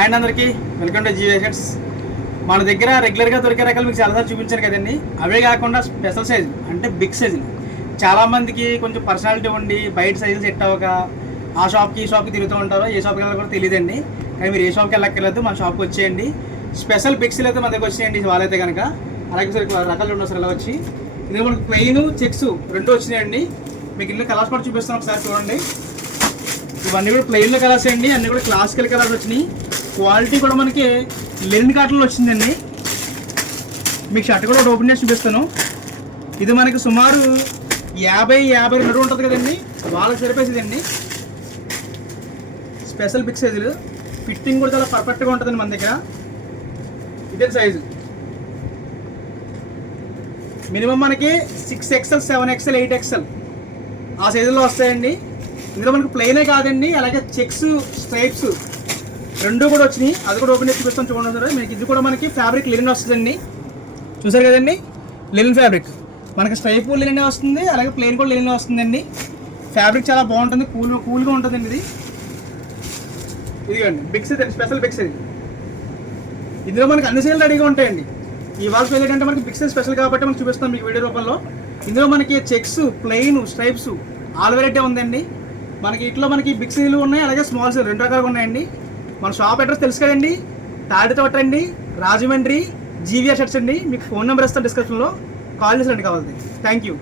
And అందరికీ welcome to GV shirts. మన దగ్గర రెగ్యులర్గా దొరికే రకాలు మీకు చాలాసార్లు చూపించాను కదండి. అవే కాకుండా స్పెషల్ సైజు అంటే బిగ్ సైజులు. చాలామందికి కొంచెం పర్సనాలిటీ ఉండి బయట సైజులు సెట్ అవ్వక ఆ షాప్కి ఈ షాప్కి తిరుగుతూ ఉంటారో ఏ షాప్కి వెళ్ళాలో కూడా తెలియదండి. కానీ మీరు ఏ షాప్కి వెళ్ళక్కర్లేదు, మన షాప్కి వచ్చేయండి. స్పెషల్ బిగ్స్లు అయితే మన దగ్గర వచ్చేయండి వాళ్ళైతే కనుక. అలాగే సరే రకాలు ఉన్నాయి సార్ ఇలా వచ్చి. ఇది మనకు ప్లెయిన్ చెక్స్ రెండు వచ్చినాయండి. మీకు ఇల్లు కలర్స్ కూడా చూపిస్తాను, ఒకసారి చూడండి. ఇవన్నీ కూడా ప్లెయిన్లో కలర్స్ అండి, అన్నీ కూడా క్లాసికల్ కలర్స్ వచ్చినాయి. క్వాలిటీ కూడా మనకి లెనిన్ కాటన్లో వచ్చిందండి. మీకు షర్ట్ కూడా ఓపెన్ చేసి చూపిస్తాను. ఇది మనకి సుమారు 50-52 ఉంటుంది కదండి, వాళ్ళకి సరిపోయేదండి. స్పెషల్ బిగ్ సైజులు, ఫిట్టింగ్ కూడా చాలా పర్ఫెక్ట్గా ఉంటుందండి మన దగ్గర. ఇదే సైజు మినిమం మనకి 6XL, 7XL, 8XL ఆ సైజుల్లో వస్తాయండి. ఇందులో మనకి ప్లెయినే కాదండి, అలాగే చెక్స్, స్ట్రైప్స్ రెండు కూడా వచ్చినాయి. అది కూడా ఓపెన్ చేసి చూపిస్తాను, చూడండి సార్. మీకు ఇది కూడా మనకి ఫ్యాబ్రిక్ లినెన్ వస్తుందండి. చూసారు కదండి, లినెన్ ఫ్యాబ్రిక్. మనకి స్ట్రైప్ లినెన్ వస్తుంది, అలాగే ప్లెయిన్ కూడా లినెన్ వస్తుందండి. ఫ్యాబ్రిక్ చాలా బాగుంటుంది, కూల్గా ఉంటుందండి. ఇది ఇదిగోండి బిగ్ సైజ్ అండి, స్పెషల్ బిగ్ సైజ్. ఇందులో మనకి అన్ని సైజులు రెడీగా ఉంటాయండి. ఈ వాల్ సైజ్ అంటే మనకి బిగ్ సైజ్ స్పెషల్ కాబట్టి మనం చూపిస్తాం మీకు వీడియో రూపంలో. ఇందులో మనకి checks, plain, stripes all variety ఉందండి. మనకి ఇట్లా మనకి బిగ్ సైజులు ఉన్నాయి, అలాగే స్మాల్ సైజ్ రెండు రకాలుగా ఉన్నాయండి. మన షాప్ అడ్రస్ తెలుసు కదండి, తాడితోట అండి, రాజమండ్రి, జీవీఆర్ షర్ట్స్ అండి. మీకు ఫోన్ నెంబర్ ఇస్తాను డిస్క్రిప్షన్లో, కాల్ చేసి రండి కావాలి. Thank you.